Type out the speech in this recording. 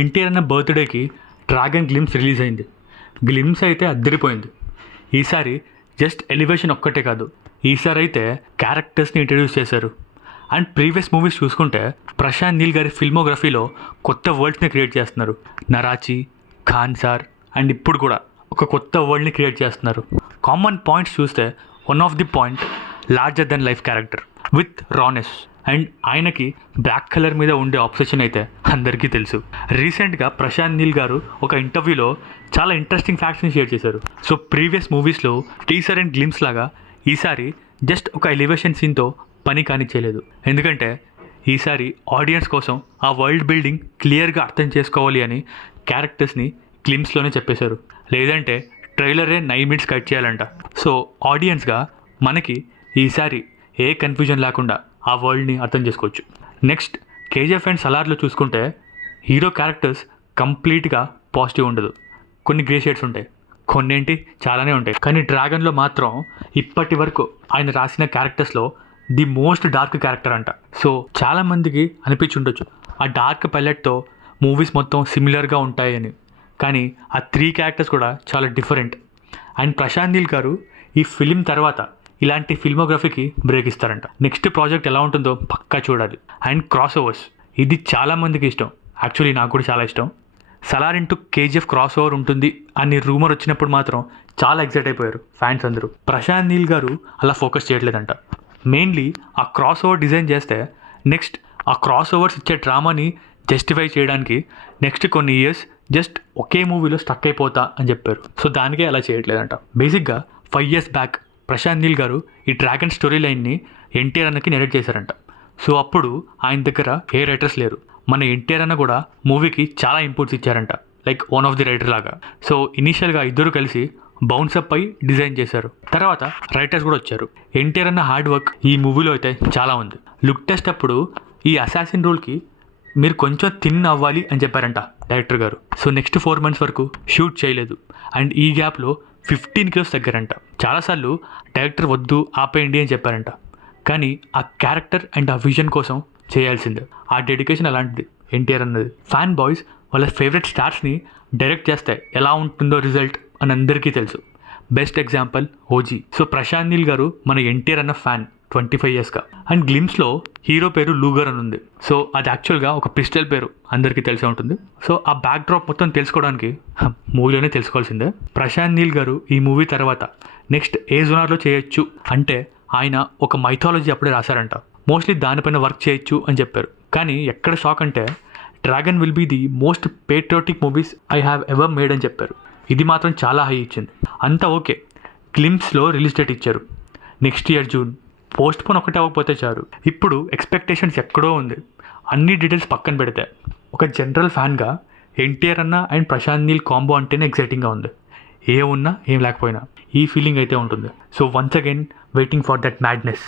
ఎన్టీఆర్ అన్న బర్త్డేకి dragon glimpse release అయింది. గ్లిమ్స్ అయితే అద్దరిపోయింది. ఈసారి జస్ట్ ఎలివేషన్ ఒక్కటే కాదు, ఈసారి అయితే క్యారెక్టర్స్ని ఇంట్రడ్యూస్ చేశారు. అండ్ ప్రీవియస్ మూవీస్ చూసుకుంటే ప్రశాంత్ నీల్ గారి ఫిల్మోగ్రఫీలో కొత్త వరల్డ్స్ని క్రియేట్ చేస్తున్నారు. నరాచి, ఖాన్ సార్ అండ్ ఇప్పుడు కూడా ఒక కొత్త వరల్డ్ని క్రియేట్ చేస్తున్నారు. కామన్ పాయింట్స్ చూస్తే one of the point larger than life character with రానెస్. And ఆయనకి బ్లాక్ కలర్ మీద ఉండే ఆబ్సెషన్ అయితే అందరికీ తెలుసు. రీసెంట్గా ప్రశాంత్ నీల్ గారు ఒక ఇంటర్వ్యూలో చాలా ఇంట్రెస్టింగ్ ఫ్యాక్ట్స్ని షేర్ చేశారు. సో ప్రీవియస్ మూవీస్లో టీజర్ అండ్ గ్లిమ్స్ లాగా ఈసారి జస్ట్ ఒక ఎలివేషన్ సీన్తో పని కానిచ్చేయలేదు. ఎందుకంటే ఈసారి ఆడియన్స్ కోసం ఆ వరల్డ్ బిల్డింగ్ క్లియర్గా అర్థం చేసుకోవాలి అని క్యారెక్టర్స్ని గ్లిమ్స్లోనే చెప్పేశారు. లేదంటే ట్రైలరే 9 minutes కట్ చేయాలంట. సో ఆడియన్స్గా మనకి ఈసారి ఏ కన్ఫ్యూజన్ లేకుండా ఆ వరల్డ్ని అర్థం చేసుకోవచ్చు. నెక్స్ట్ కేజీఎఫ్ అండ్ సలార్లో చూసుకుంటే హీరో క్యారెక్టర్స్ కంప్లీట్గా పాజిటివ్ ఉండదు. కొన్ని గ్రే షేడ్స్ ఉంటాయి, కొన్నేంటి చాలానే ఉంటాయి. కానీ డ్రాగన్లో మాత్రం ఇప్పటి వరకు ఆయన రాసిన క్యారెక్టర్స్లో ది మోస్ట్ డార్క్ క్యారెక్టర్ అంట. సో చాలామందికి అనిపించి ఉండొచ్చు ఆ డార్క్ ప్యాలెట్తో మూవీస్ మొత్తం సిమిలర్గా ఉంటాయని. కానీ ఆ 3 క్యారెక్టర్స్ కూడా చాలా డిఫరెంట్. అండ్ ప్రశాంత్ నీల్ గారు ఈ ఫిలిం తర్వాత ఇలాంటి ఫిల్మోగ్రఫీకి బ్రేక్ ఇస్తారంట. నెక్స్ట్ ప్రాజెక్ట్ ఎలా ఉంటుందో పక్కా చూడాలి. అండ్ క్రాస్ ఓవర్స్, ఇది చాలామందికి ఇష్టం. యాక్చువల్లీ నాకు కూడా చాలా ఇష్టం. Salaar into KGF cross over ఉంటుంది అని రూమర్ వచ్చినప్పుడు మాత్రం చాలా ఎక్సైట్ అయిపోయారు ఫ్యాన్స్ అందరూ. ప్రశాంత్ నీల్ గారు అలా ఫోకస్ చేయట్లేదంట. మెయిన్లీ ఆ క్రాస్ ఓవర్ డిజైన్ చేస్తే నెక్స్ట్ ఆ క్రాస్ ఓవర్స్ ఇచ్చే డ్రామాని జస్టిఫై చేయడానికి నెక్స్ట్ కొన్ని ఇయర్స్ జస్ట్ ఒకే మూవీలో స్టక్ అయిపోతా అని చెప్పారు. సో దానికే అలా చేయట్లేదంట. బేసిక్గా 5 years బ్యాక్ ప్రశాంత్ నీల్ గారు ఈ డ్రాగన్ స్టోరీ లైన్ని ఎన్టీఆర్ అన్నకి నెరేట్ చేశారంట. సో అప్పుడు ఆయన దగ్గర ఏ రైటర్స్ లేరు. మన ఎన్టీఆర్ అన్న కూడా మూవీకి చాలా ఇన్పుట్స్ ఇచ్చారంట, like one of the writer లాగా. సో ఇనీషియల్గా ఇద్దరు కలిసి బౌన్సప్ అయి డిజైన్ చేశారు. తర్వాత రైటర్స్ కూడా వచ్చారు. ఎన్టీఆర్ అన్న హార్డ్ వర్క్ ఈ మూవీలో అయితే చాలా ఉంది. లుక్ టెస్ట్ అప్పుడు ఈ అసాసిన్ రోల్కి మీరు కొంచెం థిన్ అవ్వాలి అని చెప్పారంట డైరెక్టర్ గారు. సో నెక్స్ట్ 4 months వరకు షూట్ చేయలేదు. అండ్ ఈ గ్యాప్లో 15 kilos తగ్గారంట. చాలాసార్లు డైరెక్టర్ వద్దు ఆపేయండి అని చెప్పారంట. కానీ ఆ క్యారెక్టర్ అండ్ ఆ విజన్ కోసం చేయాల్సిందే. ఆ డెడికేషన్ అలాంటిది ఎన్టీఆర్ అన్నది. ఫ్యాన్ బాయ్స్ వాళ్ళ ఫేవరెట్ స్టార్స్ని డైరెక్ట్ చేస్తే ఎలా ఉంటుందో రిజల్ట్ అని అందరికీ తెలుసు. Best example OG. So Prashanth Neel గారు మన ఎన్టీఆర్ అన్న ఫ్యాన్ 25 yearsగా. అండ్ గ్లిమ్స్లో హీరో పేరు లూగర్ అని ఉంది. సో అది యాక్చువల్గా ఒక పిస్టల్ పేరు, అందరికీ తెలిసే ఉంటుంది. సో ఆ బ్యాక్ డ్రాప్ మొత్తం తెలుసుకోవడానికి మూవీలోనే తెలుసుకోవాల్సిందే. ప్రశాంత్ నీల్ గారు ఈ మూవీ తర్వాత నెక్స్ట్ ఏ జోనర్లో చేయొచ్చు అంటే ఆయన ఒక మైథాలజీ అప్పుడే రాశారంట. మోస్ట్లీ దానిపైన వర్క్ చేయొచ్చు అని చెప్పారు. కానీ ఎక్కడ షాక్ అంటే Dragon will be the most patriotic movies I have ever made అని చెప్పారు. ఇది మాత్రం చాలా హై ఇచ్చింది. అంతా ఓకే, గ్లిమ్స్లో రిలీజ్ డేట్ ఇచ్చారు, next year June. Postpone ఒకటే అవ్వకపోతే చాలు. ఇప్పుడు ఎక్స్పెక్టేషన్స్ ఎక్కడో ఉంది. అన్ని డీటెయిల్స్ పక్కన పెడితే ఒక జనరల్ ఫ్యాన్గా ఎన్టీఆర్ అన్న అండ్ ప్రశాంత్ నీల్ కాంబో అంటేనే ఎక్సైటింగ్గా ఉంది. ఏం ఉన్నా ఏం లేకపోయినా ఈ ఫీలింగ్ అయితే ఉంటుంది. So once again waiting for that madness.